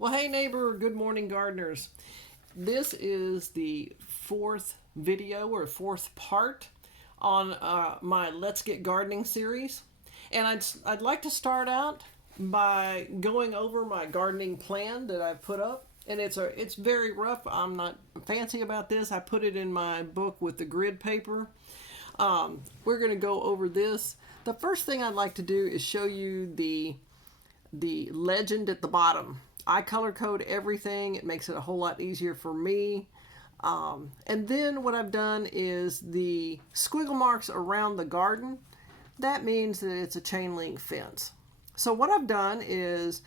Well, hey neighbor, good morning gardeners. This is the fourth video or fourth part on my Let's Get Gardening series. And I'd like to start out by going over my gardening plan that I put up. And it's very rough. I'm not fancy about this. I put it in my book with the grid paper. We're going to go over this. The first thing I'd like to do is show you the legend at the bottom. I color code everything. It makes it a whole lot easier for me. And then what I've done is the squiggle marks around the garden. That means that it's a chain link fence. So what I've done is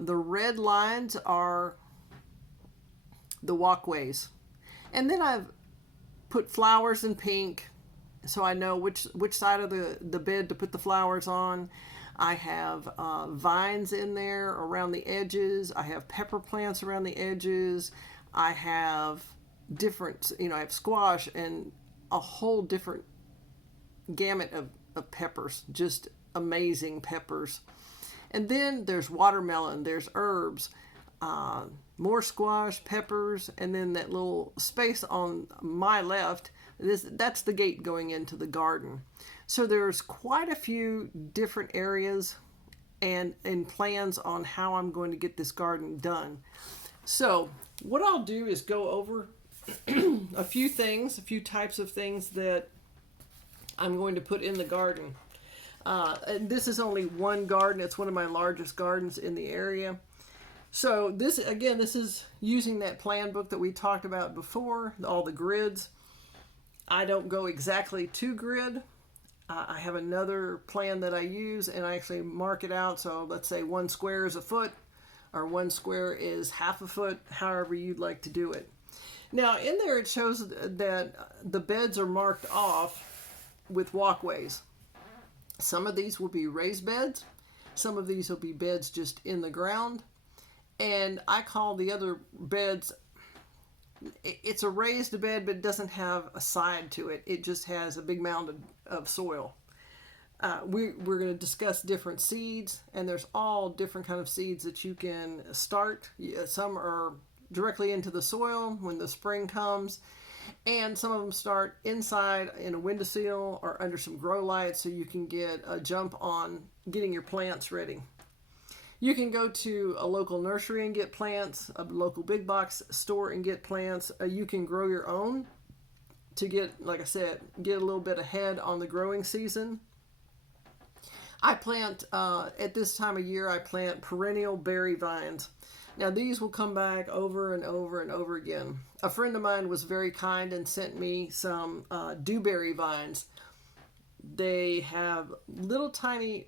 the red lines are the walkways. And then I've put flowers in pink so I know which side of the bed to put the flowers on. I have vines in there around the edges. I have pepper plants around the edges. I have different, I have squash and a whole different gamut of peppers, just amazing peppers. And then there's watermelon, there's herbs, more squash, peppers, and then that little space on my left, that's the gate going into the garden. So there's quite a few different areas and plans on how I'm going to get this garden done. So what I'll do is go over a few types of things that I'm going to put in the garden. And this is only one garden. It's one of my largest gardens in the area. So this is using that plan book that we talked about before, all the grids. I don't go exactly to grid. I have another plan that I use and I actually mark it out. So let's say 1 square is a foot or 1 square is half a foot, however you'd like to do it. Now in there it shows that the beds are marked off with walkways. Some of these will be raised beds. Some of these will be beds just in the ground. And I call the other beds, it's a raised bed, but it doesn't have a side to it. It just has a big mound of soil. We're going to discuss different seeds, and there's all different kind of seeds that you can start. Some are directly into the soil when the spring comes, and some of them start inside in a windowsill or under some grow lights, so you can get a jump on getting your plants ready. You can go to a local nursery and get plants, a local big box store and get plants. You can grow your own to get, like I said, get a little bit ahead on the growing season. I plant, at this time of year, I plant perennial berry vines. Now these will come back over and over and over again. A friend of mine was very kind and sent me some dewberry vines. They have little tiny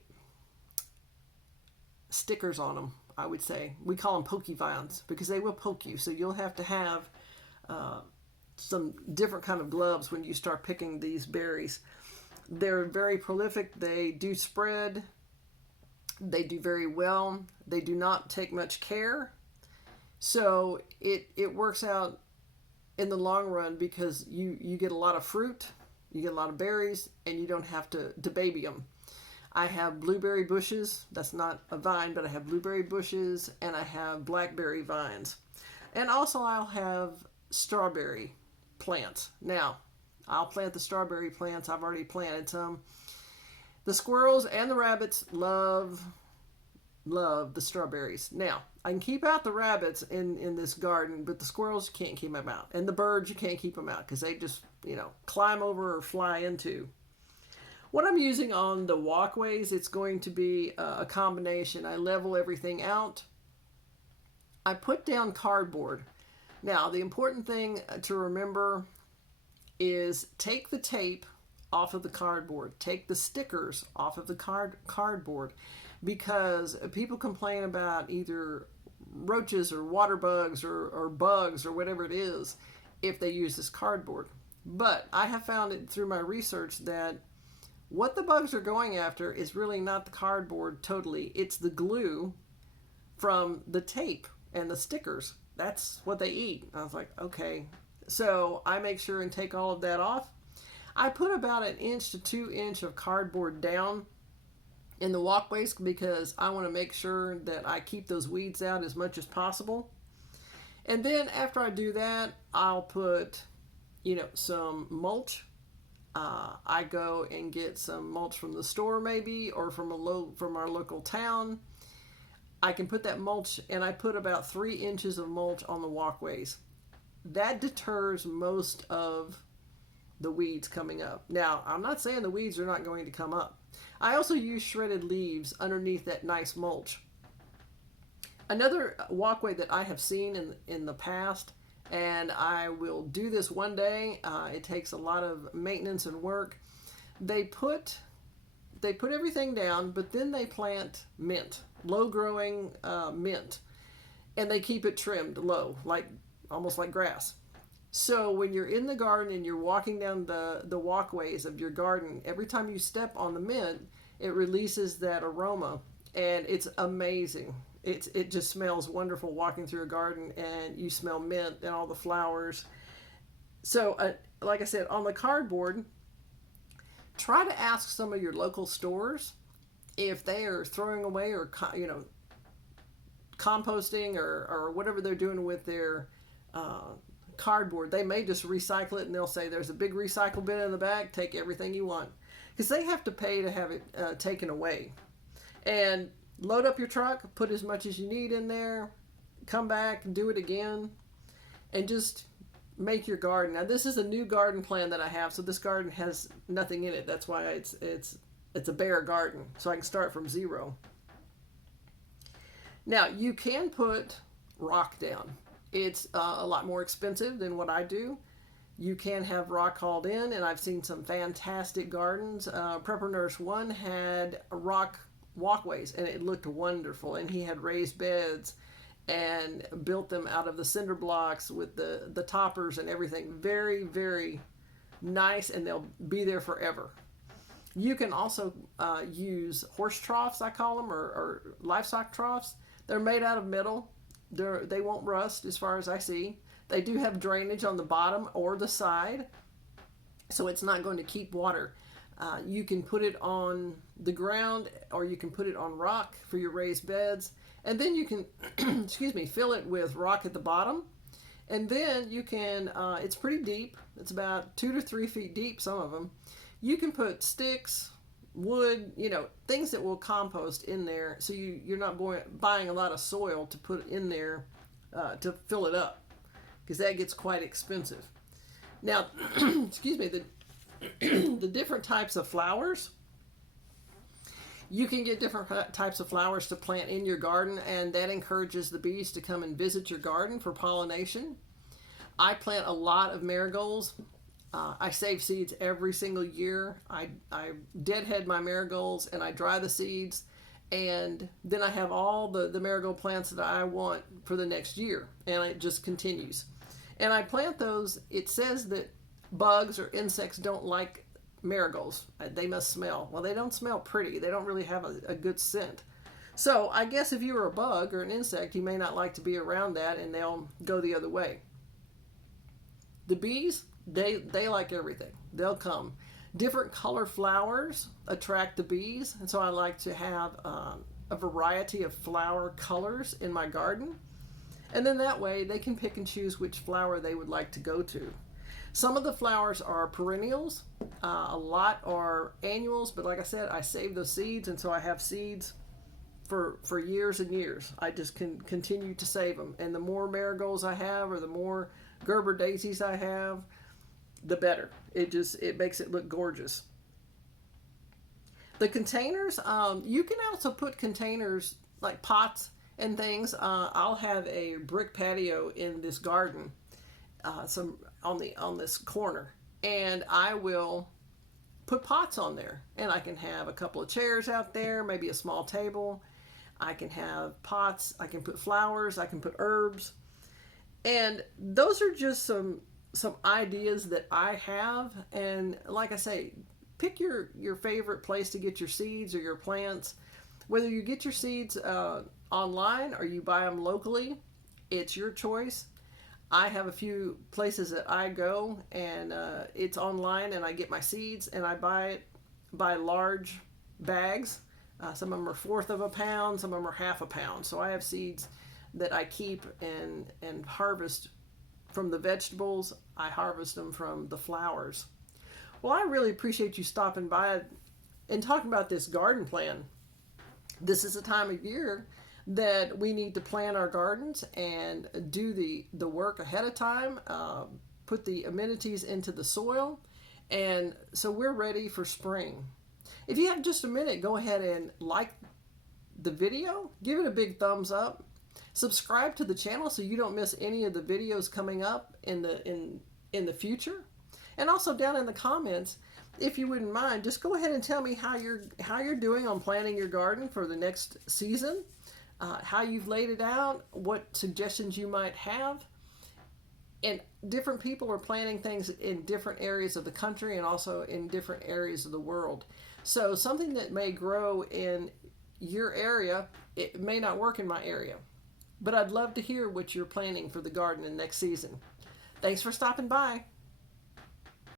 stickers on them, I would say. We call them pokey vines because they will poke you. So you'll have to have some different kind of gloves when you start picking these berries. They're very prolific. They do spread. They do very well. They do not take much care. So it works out in the long run because you get a lot of fruit, you get a lot of berries, and you don't have to baby them. I have blueberry bushes. That's not a vine, but I have blueberry bushes and I have blackberry vines. And also I'll have strawberry plants. Now, I'll plant the strawberry plants. I've already planted some. The squirrels and the rabbits love the strawberries. Now, I can keep out the rabbits in this garden, but the squirrels, you can't keep them out. And the birds, you can't keep them out because they just, climb over or fly into. What I'm using on the walkways, it's going to be a combination. I level everything out. I put down cardboard. Now, the important thing to remember is take the tape off of the cardboard. Take the stickers off of the cardboard because people complain about either roaches or water bugs or bugs or whatever it is if they use this cardboard. But I have found it through my research that what the bugs are going after is really not the cardboard totally. It's the glue from the tape and the stickers. That's what they eat. I was like, okay. So I make sure and take all of that off. I put about 1 inch to 2 inch of cardboard down in the walkways because I want to make sure that I keep those weeds out as much as possible. And then after I do that, I'll put, some mulch. I go and get some mulch from the store maybe, or from our local town. I can put that mulch, and I put about 3 inches of mulch on the walkways. That deters most of the weeds coming up. Now, I'm not saying the weeds are not going to come up. I also use shredded leaves underneath that nice mulch. Another walkway that I have seen in the past, and I will do this one day, it takes a lot of maintenance and work. They put everything down, but then they plant mint, low-growing mint, and they keep it trimmed low, almost like grass. So when you're in the garden and you're walking down the walkways of your garden, every time you step on the mint, it releases that aroma, and it's amazing. It just smells wonderful walking through a garden, and you smell mint and all the flowers. So, like I said, on the cardboard, try to ask some of your local stores if they are throwing away or composting or whatever they're doing with their cardboard. They may just recycle it, and they'll say there's a big recycle bin in the back, take everything you want, because they have to pay to have it taken away. And load up your truck, put as much as you need in there, come back and do it again, and just make your garden. Now, this is a new garden plan that I have, so this garden has nothing in it. That's why it's a bare garden, so I can start from zero. Now, you can put rock down. It's a lot more expensive than what I do. You can have rock hauled in, and I've seen some fantastic gardens. Prepper Nurse 1 had rock walkways, and it looked wonderful, and he had raised beds and built them out of the cinder blocks with the toppers and everything. Very, very nice, and they'll be there forever. You can also use horse troughs, I call them, or livestock troughs. They're made out of metal. They won't rust as far as I see. They do have drainage on the bottom or the side, so it's not going to keep water. You can put it on the ground, or you can put it on rock for your raised beds, and then you can fill it with rock at the bottom, and then you can it's pretty deep. It's about 2 to 3 feet deep, some of them. You can put sticks, wood, things that will compost in there, so you're not buying a lot of soil to put in there to fill it up, because that gets quite expensive. Now, the different types of flowers. You can get different types of flowers to plant in your garden, and that encourages the bees to come and visit your garden for pollination. I plant a lot of marigolds. I save seeds every single year. I deadhead my marigolds, and I dry the seeds, and then I have all the marigold plants that I want for the next year, and it just continues. And I plant those. It says that bugs or insects don't like marigolds. They must smell. Well, they don't smell pretty. They don't really have a good scent. So I guess if you're a bug or an insect, you may not like to be around that, and they'll go the other way. The bees, they like everything. They'll come. Different color flowers attract the bees, and so I like to have a variety of flower colors in my garden. And then that way they can pick and choose which flower they would like to go to. Some of the flowers are perennials. A lot are annuals, but like I said, I save those seeds, and so I have seeds for years and years. I just can continue to save them. And the more marigolds I have, or the more Gerber daisies I have, the better. It makes it look gorgeous. The containers, you can also put containers like pots and things. I'll have a brick patio in this garden, on this corner, and I will put pots on there, and I can have a couple of chairs out there, maybe a small table. I can have pots. I can put flowers. I can put herbs, and those are just some ideas that I have. And like I say, pick your favorite place to get your seeds or your plants. Whether you get your seeds online or you buy them locally, it's your choice. I have a few places that I go, and it's online, and I get my seeds, and I buy large bags. Some of them are 1/4 of a pound, some of them are 1/2 a pound. So I have seeds that I keep and harvest from the vegetables. I harvest them from the flowers. Well, I really appreciate you stopping by and talking about this garden plan. This is the time of year that we need to plan our gardens and do the work ahead of time, put the amenities into the soil, and so we're ready for spring. If you have just a minute, go ahead and like the video, give it a big thumbs up, subscribe to the channel so you don't miss any of the videos coming up in the future. And also down in the comments, if you wouldn't mind, just go ahead and tell me how you're doing on planning your garden for the next season, how you've laid it out, what suggestions you might have. And different people are planting things in different areas of the country and also in different areas of the world. So something that may grow in your area, it may not work in my area. But I'd love to hear what you're planning for the garden in next season. Thanks for stopping by.